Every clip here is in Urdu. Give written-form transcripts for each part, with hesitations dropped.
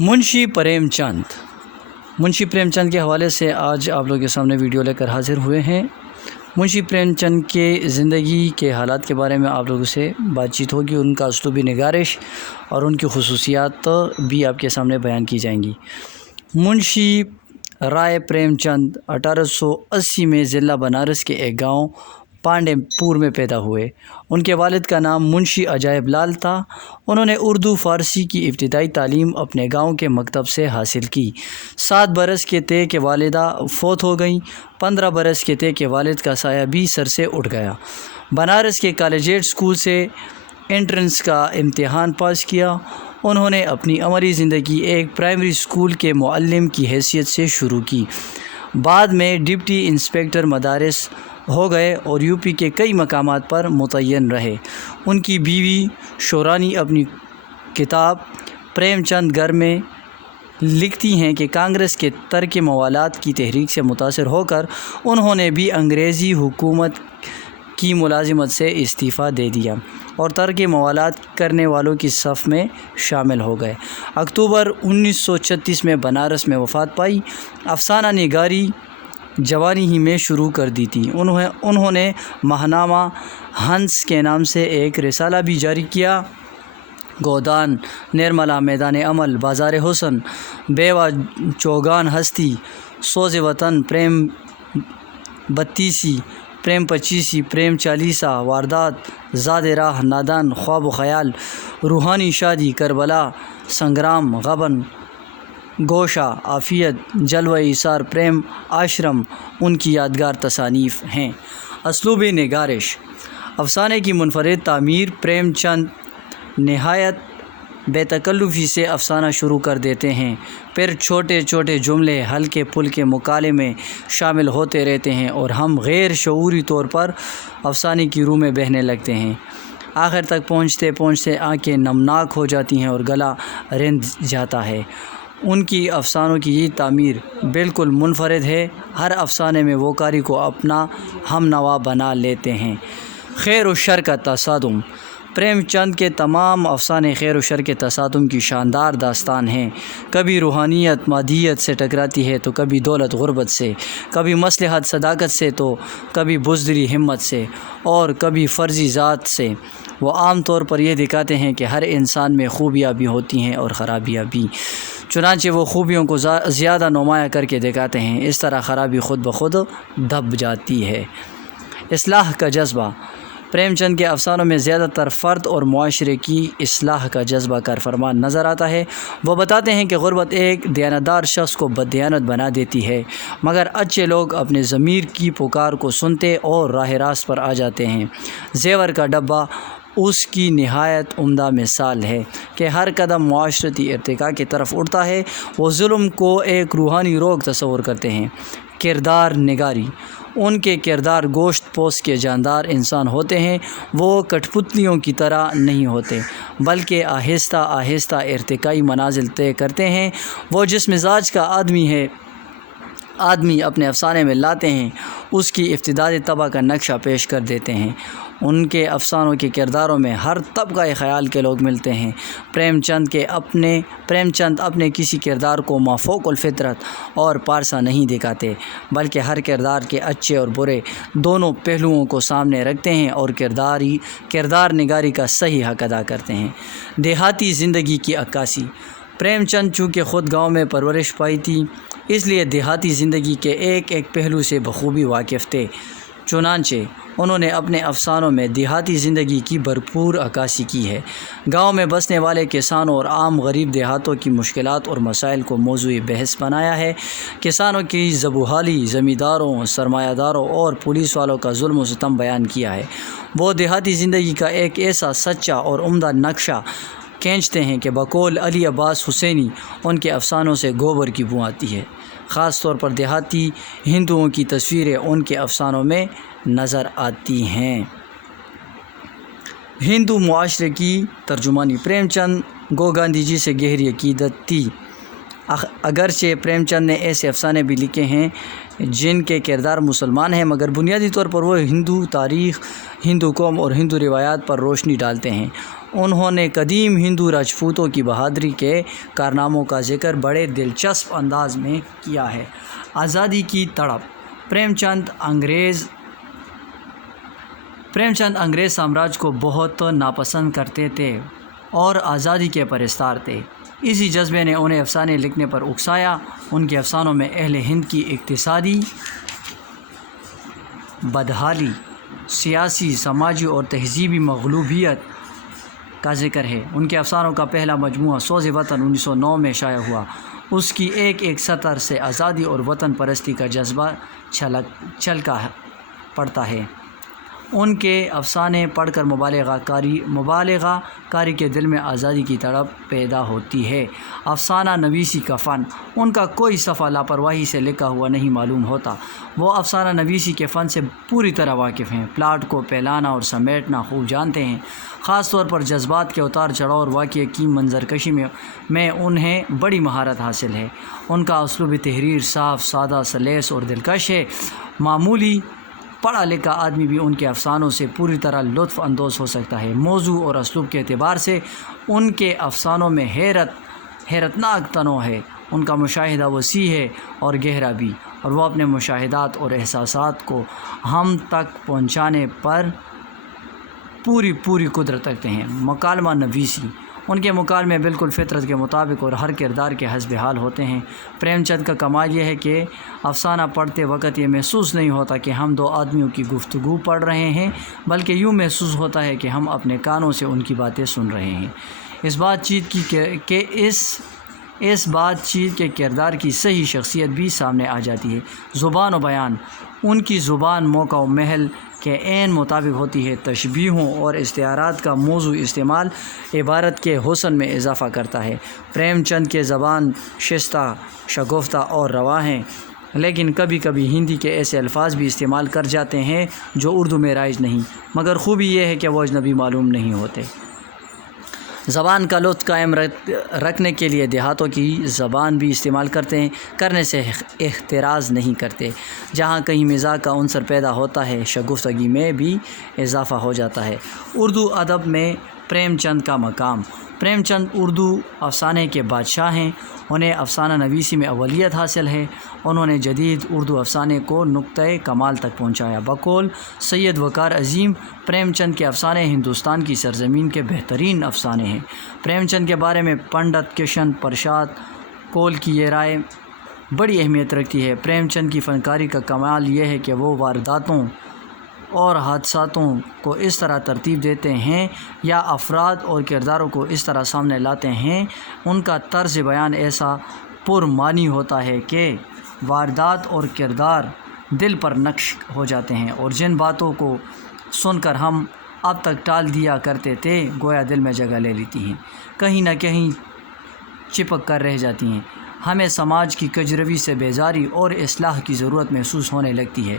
منشی پریم چند کے حوالے سے آج آپ لوگوں کے سامنے ویڈیو لے کر حاضر ہوئے ہیں۔ منشی پریم چند کے زندگی کے حالات کے بارے میں آپ لوگوں سے بات چیت ہوگی، ان کا اسلوبی نگارش اور ان کی خصوصیات بھی آپ کے سامنے بیان کی جائیں گی۔ منشی رائے پریم چند 1880 میں ضلع بنارس کے ایک گاؤں پانڈے پور میں پیدا ہوئے۔ ان کے والد کا نام منشی عجائب لال تھا۔ انہوں نے اردو فارسی کی ابتدائی تعلیم اپنے گاؤں کے مکتب سے حاصل کی۔ 7 برس کے تھے کہ والدہ فوت ہو گئیں۔ 15 برس کے تھے کہ والد کا سایہ بھی سر سے اٹھ گیا۔ بنارس کے کالجیٹ اسکول سے انٹرنس کا امتحان پاس کیا۔ انہوں نے اپنی عملی زندگی ایک پرائمری اسکول کے معلم کی حیثیت سے شروع کی۔ بعد میں ڈپٹی انسپکٹر مدارس ہو گئے اور یو پی کے کئی مقامات پر متعین رہے۔ ان کی بیوی شورانی اپنی کتاب پریم چند گھر میں لکھتی ہیں کہ کانگریس کے ترک موالات کی تحریک سے متاثر ہو کر انہوں نے بھی انگریزی حکومت کی ملازمت سے استعفیٰ دے دیا اور ترک موالات کرنے والوں کی صف میں شامل ہو گئے۔ اکتوبر 1936 میں بنارس میں وفات پائی۔ افسانہ نگاری جوانی ہی میں شروع کر دی تھی۔ انہوں نے ماہنامہ ہنس کے نام سے ایک رسالہ بھی جاری کیا۔ گودان، نرملا، میدان عمل، بازار حسن، بیوہ، چوگان ہستی، سوز وطن، پریم 32، پریم 25، پریم 40، واردات، زاد راہ، نادان، خواب و خیال، روحانی شادی، کربلا، سنگرام، غبن، گوشہ، عافیت، جلوہ ایثار، پریم آشرم ان کی یادگار تصانیف ہیں۔ اسلوب نگارش: افسانے کی منفرد تعمیر: پریم چند نہایت بے تکلفی سے افسانہ شروع کر دیتے ہیں، پھر چھوٹے چھوٹے جملے ہلکے پھلکے مکالمے میں شامل ہوتے رہتے ہیں اور ہم غیر شعوری طور پر افسانے کی روح میں بہنے لگتے ہیں۔ آخر تک پہنچتے پہنچتے آنکھیں نمناک ہو جاتی ہیں اور گلا رند جاتا ہے۔ ان کی افسانوں کی یہ تعمیر بالکل منفرد ہے۔ ہر افسانے میں وہ قاری کو اپنا ہم نوا بنا لیتے ہیں۔ خیر و شر کا تصادم: پریم چند کے تمام افسانے خیر و شر کے تصادم کی شاندار داستان ہیں۔ کبھی روحانیت مادیت سے ٹکراتی ہے تو کبھی دولت غربت سے، کبھی مصلحت صداقت سے تو کبھی بزدلی ہمت سے اور کبھی فرضی ذات سے۔ وہ عام طور پر یہ دکھاتے ہیں کہ ہر انسان میں خوبیاں بھی ہوتی ہیں اور خرابیاں بھی، چنانچہ وہ خوبیوں کو زیادہ نمایاں کر کے دکھاتے ہیں۔ اس طرح خرابی خود بخود دب جاتی ہے۔ اصلاح کا جذبہ: پریم چند کے افسانوں میں زیادہ تر فرد اور معاشرے کی اصلاح کا جذبہ کارفرما نظر آتا ہے۔ وہ بتاتے ہیں کہ غربت ایک دیانتدار شخص کو بددیانت بنا دیتی ہے، مگر اچھے لوگ اپنے ضمیر کی پکار کو سنتے اور راہ راست پر آ جاتے ہیں۔ زیور کا ڈبہ اس کی نہایت عمدہ مثال ہے کہ ہر قدم معاشرتی ارتقاء کی طرف اٹھتا ہے۔ وہ ظلم کو ایک روحانی روگ تصور کرتے ہیں۔ کردار نگاری: ان کے کردار گوشت پوست کے جاندار انسان ہوتے ہیں۔ وہ کٹھ پتلیوں کی طرح نہیں ہوتے بلکہ آہستہ آہستہ ارتقائی منازل طے کرتے ہیں۔ وہ جس مزاج کا آدمی اپنے افسانے میں لاتے ہیں، اس کی ابتدائی طبع کا نقشہ پیش کر دیتے ہیں۔ ان کے افسانوں کے کرداروں میں ہر طبقہ خیال کے لوگ ملتے ہیں۔ پریم چند اپنے کسی کردار کو مافوق الفطرت اور پارسا نہیں دکھاتے بلکہ ہر کردار کے اچھے اور برے دونوں پہلوؤں کو سامنے رکھتے ہیں اور کردار نگاری کا صحیح حق ادا کرتے ہیں۔ دیہاتی زندگی کی عکاسی: پریم چند چونکہ خود گاؤں میں پرورش پائی تھی، اس لیے دیہاتی زندگی کے ایک ایک پہلو سے بخوبی واقف تھے۔ چنانچہ انہوں نے اپنے افسانوں میں دیہاتی زندگی کی بھرپور عکاسی کی ہے۔ گاؤں میں بسنے والے کسانوں اور عام غریب دیہاتوں کی مشکلات اور مسائل کو موضوع بحث بنایا ہے۔ کسانوں کی زبوحالی، زمینداروں، سرمایہ داروں اور پولیس والوں کا ظلم و ستم بیان کیا ہے۔ وہ دیہاتی زندگی کا ایک ایسا سچا اور عمدہ نقشہ کھینچتے ہیں کہ بقول علی عباس حسینی ان کے افسانوں سے گوبر کی بو آتی ہے۔ خاص طور پر دیہاتی ہندوؤں کی تصویریں ان کے افسانوں میں نظر آتی ہیں۔ ہندو معاشرے کی ترجمانی: پریم چند کو گاندھی جی سے گہری عقیدت تھی۔ اگرچہ پریم چند نے ایسے افسانے بھی لکھے ہیں جن کے کردار مسلمان ہیں، مگر بنیادی طور پر وہ ہندو تاریخ، ہندو قوم اور ہندو روایات پر روشنی ڈالتے ہیں۔ انہوں نے قدیم ہندو راجپوتوں کی بہادری کے کارناموں کا ذکر بڑے دلچسپ انداز میں کیا ہے۔ آزادی کی تڑپ۔ پریم چند انگریز سامراج کو بہت ناپسند کرتے تھے اور آزادی کے پرستار تھے۔ اسی جذبے نے انہیں افسانے لکھنے پر اکسایا۔ ان کے افسانوں میں اہل ہند کی اقتصادی بدحالی، سیاسی، سماجی اور تہذیبی مغلوبیت کا ذکر ہے۔ ان کے افسانوں کا پہلا مجموعہ سوز وطن 1909 میں شائع ہوا۔ اس کی ایک ایک سطر سے آزادی اور وطن پرستی کا جذبہ چھلکا پڑتا ہے۔ ان کے افسانے پڑھ کر مبالغہ کاری کے دل میں آزادی کی تڑپ پیدا ہوتی ہے۔ افسانہ نویسی کا فن۔ ان کا کوئی صفحہ لاپرواہی سے لکھا ہوا نہیں معلوم ہوتا۔ وہ افسانہ نویسی کے فن سے پوری طرح واقف ہیں، پلاٹ کو پھیلانا اور سمیٹنا خوب جانتے ہیں۔ خاص طور پر جذبات کے اتار چڑھاؤ اور واقعے کی منظر کشی میں انہیں بڑی مہارت حاصل ہے۔ ان کا اسلوب تحریر صاف، سادہ، سلیس اور دلکش ہے۔ معمولی پڑھا لکھا آدمی بھی ان کے افسانوں سے پوری طرح لطف اندوز ہو سکتا ہے۔ موضوع اور اسلوب کے اعتبار سے ان کے افسانوں میں حیرتناک تنوع ہے۔ ان کا مشاہدہ وسیع ہے اور گہرا بھی، اور وہ اپنے مشاہدات اور احساسات کو ہم تک پہنچانے پر پوری قدرت رکھتے ہیں۔ مکالمہ نویسی۔ ان کے مکالمے بالکل فطرت کے مطابق اور ہر کردار کے حسب حال ہوتے ہیں۔ پریم چند کا کمال یہ ہے کہ افسانہ پڑھتے وقت یہ محسوس نہیں ہوتا کہ ہم دو آدمیوں کی گفتگو پڑھ رہے ہیں، بلکہ یوں محسوس ہوتا ہے کہ ہم اپنے کانوں سے ان کی باتیں سن رہے ہیں۔ اس بات چیت کے کردار کی صحیح شخصیت بھی سامنے آ جاتی ہے۔ زبان و بیان۔ ان کی زبان موقع و محل کے عین مطابق ہوتی ہے۔ تشبیہوں اور استعارات کا موضوع استعمال عبارت کے حسن میں اضافہ کرتا ہے۔ پریم چند کے زبان شستہ، شگفتہ اور رواں ہے، لیکن کبھی کبھی ہندی کے ایسے الفاظ بھی استعمال کر جاتے ہیں جو اردو میں رائج نہیں، مگر خوبی یہ ہے کہ وہ اجنبی معلوم نہیں ہوتے۔ زبان کا لطف قائم رکھنے کے لیے دیہاتوں کی زبان بھی استعمال کرنے سے احتراز نہیں کرتے۔ جہاں کہیں مزاح کا عنصر پیدا ہوتا ہے، شگفتگی میں بھی اضافہ ہو جاتا ہے۔ اردو ادب میں پریم چند کا مقام۔ پریم چند اردو افسانے کے بادشاہ ہیں۔ انہیں افسانہ نویسی میں اولیت حاصل ہے۔ انہوں نے جدید اردو افسانے کو نقطۂ کمال تک پہنچایا۔ بقول سید وقار عظیم، پریم چند کے افسانے ہندوستان کی سرزمین کے بہترین افسانے ہیں۔ پریم چند کے بارے میں پنڈت کشن پرساد کول کی یہ رائے بڑی اہمیت رکھتی ہے۔ پریم چند کی فنکاری کا کمال یہ ہے کہ وہ وارداتوں اور حادثاتوں کو اس طرح ترتیب دیتے ہیں یا افراد اور کرداروں کو اس طرح سامنے لاتے ہیں، ان کا طرز بیان ایسا پرمعنی ہوتا ہے کہ واردات اور کردار دل پر نقش ہو جاتے ہیں، اور جن باتوں کو سن کر ہم اب تک ٹال دیا کرتے تھے گویا دل میں جگہ لے لیتی ہیں، کہیں نہ کہیں چپک کر رہ جاتی ہیں۔ ہمیں سماج کی کجروی سے بیزاری اور اصلاح کی ضرورت محسوس ہونے لگتی ہے،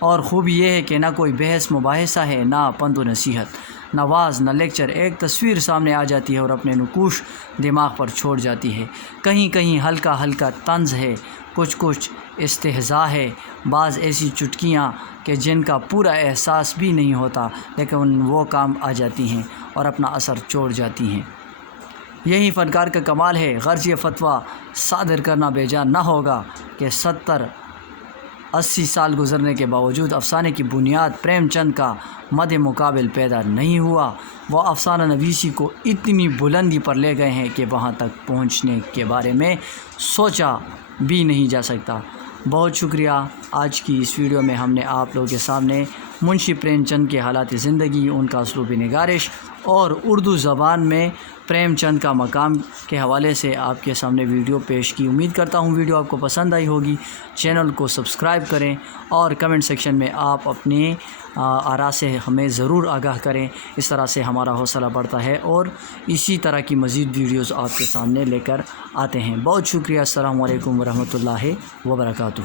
اور خوبی یہ ہے کہ نہ کوئی بحث مباحثہ ہے، نہ پند و نصیحت، نہ واعظ، نہ لیکچر۔ ایک تصویر سامنے آ جاتی ہے اور اپنے نقوش دماغ پر چھوڑ جاتی ہے۔ کہیں کہیں ہلکا طنز ہے، کچھ استہزاء ہے، بعض ایسی چٹکیاں کہ جن کا پورا احساس بھی نہیں ہوتا، لیکن وہ کام آ جاتی ہیں اور اپنا اثر چھوڑ جاتی ہیں۔ یہی فنکار کا کمال ہے۔ غرض یہ فتویٰ صادر کرنا بیجا نہ ہوگا کہ 70-80 سال گزرنے کے باوجود افسانے کی بنیاد پریم چند کا مد مقابل پیدا نہیں ہوا۔ وہ افسانہ نویسی کو اتنی بلندی پر لے گئے ہیں کہ وہاں تک پہنچنے کے بارے میں سوچا بھی نہیں جا سکتا۔ بہت شکریہ۔ آج کی اس ویڈیو میں ہم نے آپ لوگوں کے سامنے منشی پریم چند کے حالات زندگی، ان کا اسلوب نگارش اور اردو زبان میں پریم چند کا مقام کے حوالے سے آپ کے سامنے ویڈیو پیش کی۔ امید کرتا ہوں ویڈیو آپ کو پسند آئی ہوگی۔ چینل کو سبسکرائب کریں اور کمنٹ سیکشن میں آپ اپنے آراء سے ہمیں ضرور آگاہ کریں۔ اس طرح سے ہمارا حوصلہ بڑھتا ہے اور اسی طرح کی مزید ویڈیوز آپ کے سامنے لے کر آتے ہیں۔ بہت شکریہ۔ السلام علیکم ورحمۃ اللہ وبرکاتہ۔